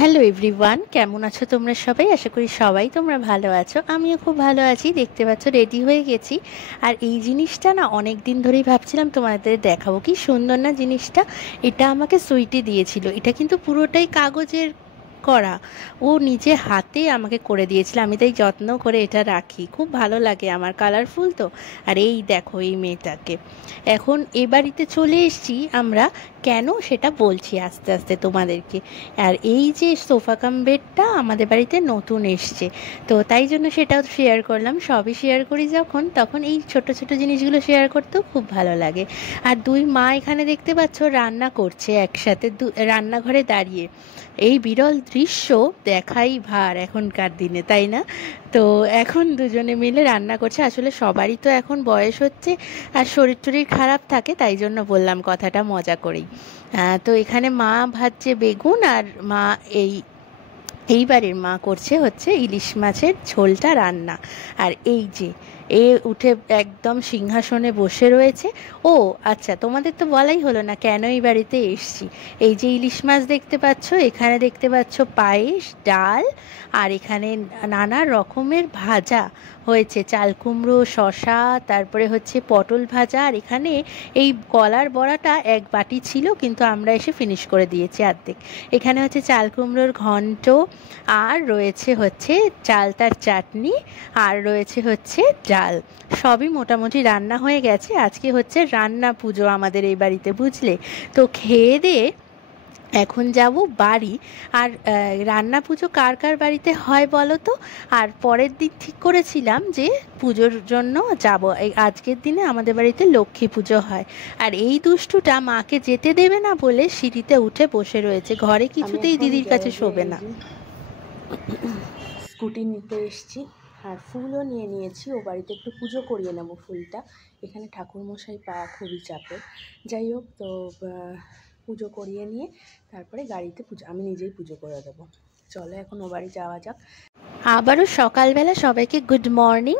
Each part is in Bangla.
হ্যালো এভরিওয়ান, কেমন আছো তোমরা সবাই? আশা করি সবাই তোমরা ভালো আছো। আমিও খুব ভালো আছি। দেখতে পাচ্ছ রেডি হয়ে গেছি। আর এই জিনিসটা না অনেক দিন ধরেই ভাবছিলাম তোমাদের দেখাবো। কি সুন্দর না জিনিসটা! এটা আমাকে সুইটি দিয়েছিল। এটা কিন্তু পুরোটাই কাগজের করা। ও নিজে হাতে আমাকে করে দিয়েছিল, আমি তাই যত্ন করে এটা রাখি। খুব ভালো লাগে আমার, কালারফুল তো। আর এই দেখো এই মেয়েটাকে। এখন এ বাড়িতে চলে এসেছি আমরা। কেন সেটা বলছি আস্তে আস্তে তোমাদেরকে। আর এই যে সোফা কাম বেডটা আমাদের বাড়িতে নতুন এসছে, তো তাই জন্য সেটাও শেয়ার করলাম। সবই শেয়ার করি যখন তখন এই ছোট ছোট জিনিসগুলো শেয়ার করতেও খুব ভালো লাগে। আর দুই মা এখানে দেখতে পাচ্ছ রান্না করছে একসাথে রান্নাঘরে দাঁড়িয়ে। এই বিরল দৃশ্য দেখাই ভার এখনকার দিনে, তাই না? তো এখন দুজনে মিলে রান্না করছে। আসলে সবারই তো এখন বয়স হচ্ছে আর শরীর টরীর খারাপ থাকে, তাই জন্য বললাম কথাটা মজা করেই। তো এখানে মা ভাজছে বেগুন, আর মা এইবারের মা করছে হচ্ছে ইলিশ মাছের ঝোলটা রান্না। আর এই যে এ উঠে একদম সিংহাসনে বসে রয়েছে। ও আচ্ছা, তোমাদের তো বলাই হলো না কেন এই বাড়িতে এসছি। এই যে ইলিশ মাছ দেখতে পাচ্ছ, এখানে দেখতে পাচ্ছ পায়েস, ডাল, আর এখানে নানা রকমের ভাজা হয়েছে। চাল কুমড়ো, শশা, তারপরে হচ্ছে পটল ভাজা। আর এখানে এই কলার বড়াটা এক বাটি ছিল, কিন্তু আমরা এসে ফিনিশ করে দিয়েছি অর্ধেক। এখানে হচ্ছে চাল কুমড়োর ঘন্ট, আর রয়েছে হচ্ছে চালতার চাটনি, আর রয়েছে হচ্ছে ডাল। সবই মোটামুটি রান্না হয়ে গেছে। আজকে হচ্ছে রান্না পুজো আমাদের এই বাড়িতে, বুঝলে? তো খেয়ে দিয়ে এখন যাব বাড়ি। আর রান্না পুজো কার কার বাড়িতে হয় বলো তো? আর পরের দিন ঠিক করেছিলাম যে পুজোর জন্য যাব। এই আজকের দিনে আমাদের বাড়িতে লক্ষ্মী পুজো হয়। আর এই দুষ্টুটা মাকে যেতে দেবে না বলে সিঁড়িতে উঠে বসে রয়েছে, ঘরে কিছুতেই দিদির কাছে শোবে না। স্কুটি নিতে এসছি, আর ফুলও নিয়ে নিয়েছি। ও বাড়িতে একটু পুজো করিয়ে নেবো ফুলটা। এখানে ঠাকুরমশাই পাওয়া খুবই চাপের। যাই হোক, তো পুজো করিয়ে নিয়ে তারপরে গাড়িতে আমি নিজেই পুজো করে দেবো। চলো এখন ও বাড়ি যাওয়া যাক। আবারও সকালবেলা সবাইকে গুড মর্নিং।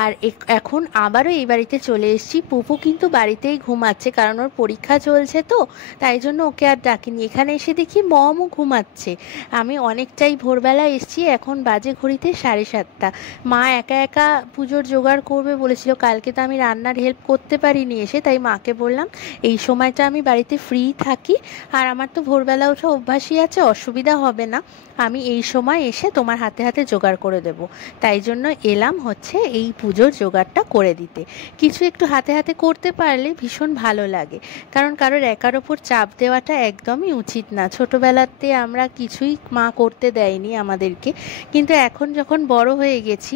আর এখন আবারও এই বাড়িতে চলে এসেছি। পুপু কিন্তু বাড়িতেই ঘুমাচ্ছে, কারণ ওর পরীক্ষা চলছে, তো তাই জন্য ওকে আর ডাকিনি। এখানে এসে দেখি মমও ঘুমাচ্ছে। আমি অনেকটাই ভোরবেলা এসেছি, এখন বাজে ঘড়িতে 7:30। মা একা একা পুজোর জোগাড় করবে বলেছিল। কালকে তো আমি রান্নার হেল্প করতে পারিনি এসে, তাই মাকে বললাম এই সময়টা আমি বাড়িতে ফ্রি থাকি, আর আমার তো ভোরবেলা ওঠা অভ্যাসই আছে, অসুবিধা হবে না, আমি এই সময় এসে তোমার হাতে হাতে জোগাড় করে দেব। তাই জন্য এলাম হচ্ছে এই পুজোর জোগাড়টা করে দিতে। কিছু একটু হাতে হাতে করতে পারলে ভীষণ ভালো লাগে, কারণ কারোর একার ওপর চাপ দেওয়াটা একদমই উচিত না। ছোটোবেলাতে আমরা কিছুই মা করতে দেয়নি আমাদেরকে, কিন্তু এখন যখন বড় হয়ে গেছি,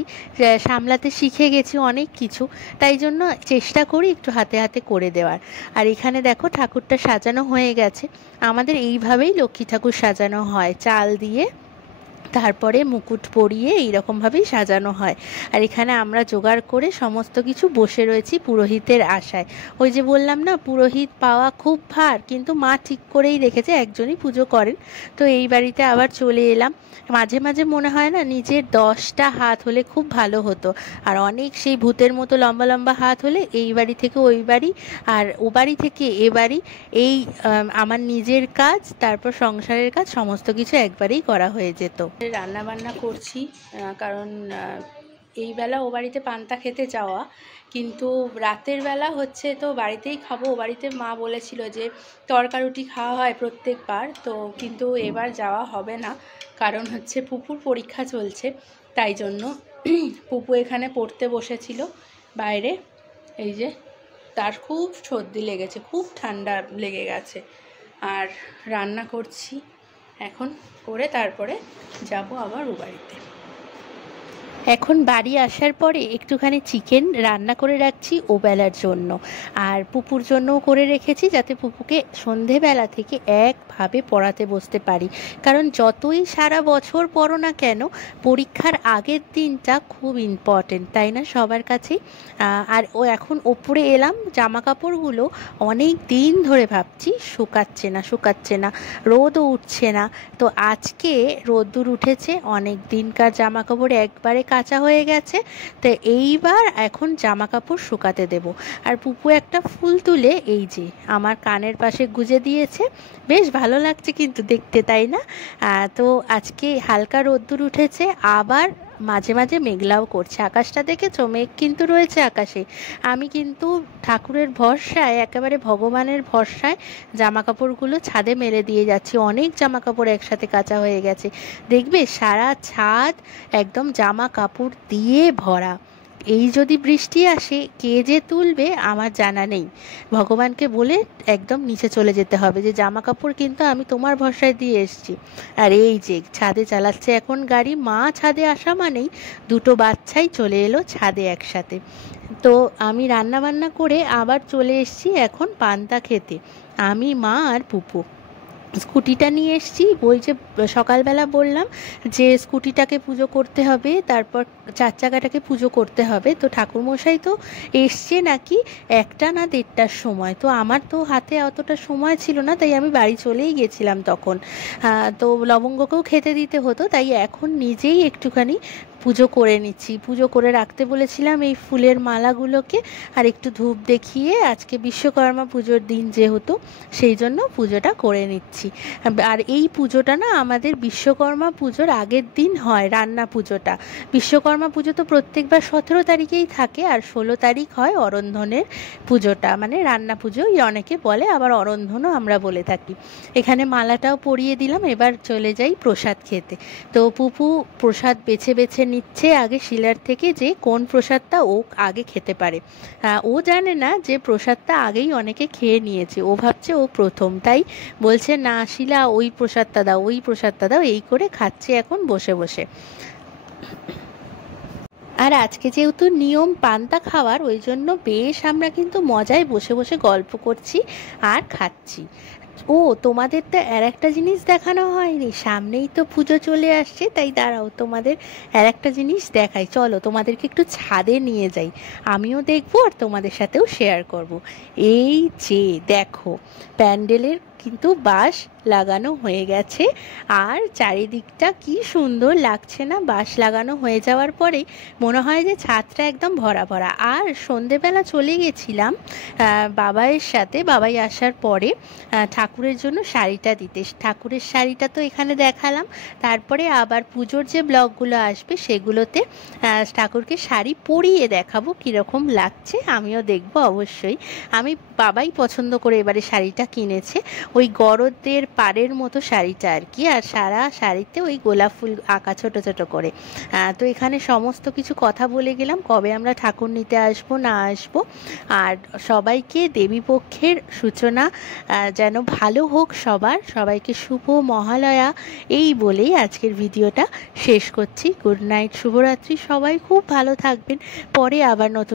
সামলাতে শিখে গেছি অনেক কিছু, তাই জন্য চেষ্টা করি একটু হাতে হাতে করে দেওয়ার। আর এখানে দেখো ঠাকুরটা সাজানো হয়ে গেছে। আমাদের এইভাবেই লক্ষ্মী ঠাকুর সাজানো হয়, চাল দিয়ে তারপরে মুকুট পরিয়ে এইরকমভাবেই সাজানো হয়। আর এখানে আমরা জোগাড় করে সমস্ত কিছু বসে রয়েছি পুরোহিতের আশায়। ওই যে বললাম না, পুরোহিত পাওয়া খুব ভার, কিন্তু মা ঠিক করেই রেখেছে একজনই পুজো করেন। তো এই বাড়িতে আবার চলে এলাম। মাঝে মাঝে মনে হয় না নিজের 10টা হাত হলে খুব ভালো হতো। আর অনেক সেই ভূতের মতো লম্বা লম্বা হাত হলে এই বাড়ি থেকে ওই বাড়ি, আর ও বাড়ি থেকে এ বাড়ি, এই আমার নিজের কাজ, তারপর সংসারের কাজ, সমস্ত কিছু একবারেই করা হয়ে যেত। রান্না বান্না করছি, কারণ এই বেলা ও বাড়িতে পান্তা খেতে যাওয়া, কিন্তু রাতের বেলা হচ্ছে তো বাড়িতেই খাবো। ও বাড়িতে মা বলেছিল যে তরকারুটি খাওয়া হয় প্রত্যেকবার, তো কিন্তু এবার যাওয়া হবে না, কারণ হচ্ছে পুপুর পরীক্ষা চলছে, তাই জন্য। পুপু এখানে পড়তে বসেছিল বাইরে। এই যে তার খুব সর্দি লেগেছে, খুব ঠান্ডা লেগে গেছে। আর রান্না করছি এখন, করে তারপরে যাব আবার ও বাড়িতে। এখন বাড়ি আসার পরে একটুখানি চিকেন রান্না করে রাখছি ওবেলার জন্য, আর পুপুর জন্যও করে রেখেছি, যাতে পুপুকে সন্ধেবেলা থেকে একভাবে পড়াতে বসতে পারি। কারণ যতই সারা বছর পড়ো না কেন, পরীক্ষার আগের দিনটা খুব ইম্পর্টেন্ট, তাই না সবার কাছেই? আর ও এখন ওপরে এলাম, জামা কাপড়গুলো অনেক দিন ধরে ভাবছি শুকাচ্ছে না, রোদও উঠছে না। তো আজকে রোদ্দুর উঠেছে, অনেক দিনকার জামা কাপড় একবারে কাঁচা হয়ে গেছে। তো এইবার এখন জামা কাপড় শুকাতে দেব। আর পুপু একটা ফুল তুলে এই যে আমার কানের পাশে গুজে দিয়েছে, বেশ ভালো লাগছে কিন্তু দেখতে, তাই না? তো আজকে হালকা রোদ্দুর উঠেছে, আবার মাঝে মাঝে মেঘলাও করছে। আকাশটা দেখেছো? মেঘ কিন্তু রয়েছে আকাশে। আমি কিন্তু ঠাকুরের ভরসায়, একেবারে ভগবানের ভরসায় জামা কাপড়গুলো ছাদে মেলে দিয়ে যাচ্ছি। অনেক জামা কাপড় একসাথে কাচা হয়ে গেছে, দেখবে সারা ছাদ একদম জামা কাপড় দিয়ে ভরা। এই যদি বৃষ্টি আসে কে যে তুলবে আমার জানা নেই। ভগবানকে বলে একদম নিচে চলে যেতে হবে যে জামা কাপড় কিন্তু আমি তোমার ভরসায় দিয়ে এসেছি। আর এই যে ছাদে চালাচ্ছে এখন গাড়ি, মা ছাদে আসা মানেই দুটো বাচ্চাই চলে এলো ছাদে একসাথে। তো আমি রান্না বান্না করে আবার চলে এসেছি এখন পান্তা খেতে, আমি, মা আর পুপু। স্কুটিটা নিয়ে এসেছি, ওই যে সকালবেলা বললাম যে স্কুটিটাকে পুজো করতে হবে, তারপর 4 চাকাটাকে পুজো করতে হবে। তো ঠাকুরমশাই তো এসছে নাকি 1টা না 1:30টার সময়। তো আমার তো হাতে অতটা সময় ছিল না, তাই আমি বাড়ি চলেই গেছিলাম তখন। তো লবঙ্গকেও খেতে দিতে হতো, তাই এখন নিজেই একটুখানি পুজো করে নিচ্ছি। পুজো করে রাখতে বলেছিলাম এই ফুলের মালাগুলোকে, আর একটু ধূপ দেখিয়ে, আজকে বিশ্বকর্মা পুজোর দিন যেহেতু সেই জন্য পুজোটা করে নিচ্ছি। আর এই পুজোটা না আমাদের বিশ্বকর্মা পুজোর আগের দিন হয়, রান্না পুজোটা। বিশ্বকর্মা পুজো তো প্রত্যেকবার 17 তারিখেই থাকে, আর 16 তারিখ হয় অরন্ধনের পুজোটা, মানে রান্না পুজোই অনেকে বলে, আবার অরন্ধনও আমরা বলে থাকি। এখানে মালাটাও পরিয়ে দিলাম, এবার চলে যাই প্রসাদ খেতে। তো পুপু প্রসাদ বেছে বেছে নিচ্ছে আগে শিলার থেকে, যে কোন প্রসাদটা ও আগে খেতে পারে। ও জানে না যে প্রসাদটা আগেই অনেকে খেয়ে নিয়েছে, ও ভাবছে ও প্রথম, তাই বলছে না শিলা ওই প্রসাদটা দাও, ওই প্রসাদটা দাও, এই করে খাচ্ছে এখন বসে বসে। আর আজকে যেহেতু নিয়ম পান্তা খাওয়ার, ওই জন্য বেশ আমরা কিন্তু মজায় বসে বসে গল্প করছি আর খাচ্ছি। ও তোমাদের তো আর একটা জিনিস দেখানো হয়নি, সামনেই তো পুজো চলে আসছে, তাই দাঁড়াও তোমাদের আর একটা জিনিস দেখাই, চলো তোমাদেরকে একটু ছাদে নিয়ে যাই, আমিও দেখবো আর তোমাদের সাথেও শেয়ার করব। এই যে দেখো প্যান্ডেলের কিন্তু বাঁশ লাগানো হয়ে গেছে, আর চারিদিকটা কি সুন্দর লাগছে না? বাঁশ লাগানো হয়ে যাওয়ার পরেই মনে হয় যে ছাদটা একদম ভরা ভরা। আর সন্ধেবেলা চলে গেছিলাম বাবাইয়ের সাথে, বাবাই আসার পরে ঠাকুরের জন্য শাড়িটা দিতে। ঠাকুরের শাড়িটা তো এখানে দেখালাম, তারপরে আবার পুজোর যে ব্লগগুলো আসবে সেগুলোতে ঠাকুরকে শাড়ি পরিয়ে দেখাবো কীরকম লাগছে, আমিও দেখবো অবশ্যই। আমি বাবাই পছন্দ করে এবারে শাড়িটা কিনেছে, ওই গরদের পাড়ের মতো শাড়িটা আর কি, আর সারা শাড়িতে ওই গোলাপ ফুল আঁকা ছোট ছোট করে। তো এখানে সমস্ত কিছু কথা বলে গেলাম, কবে আমরা ঠাকুর নিতে আসবো না আসবো। আর সবাইকে দেবীপক্ষের সূচনা যেন ভালো হোক সবার, সবাইকে শুভ মহালয়া এই বলেই আজকের ভিডিওটা শেষ করছি। গুড নাইট, শুভরাত্রি, সবাই খুব ভালো থাকবেন। পরে আবার নতুন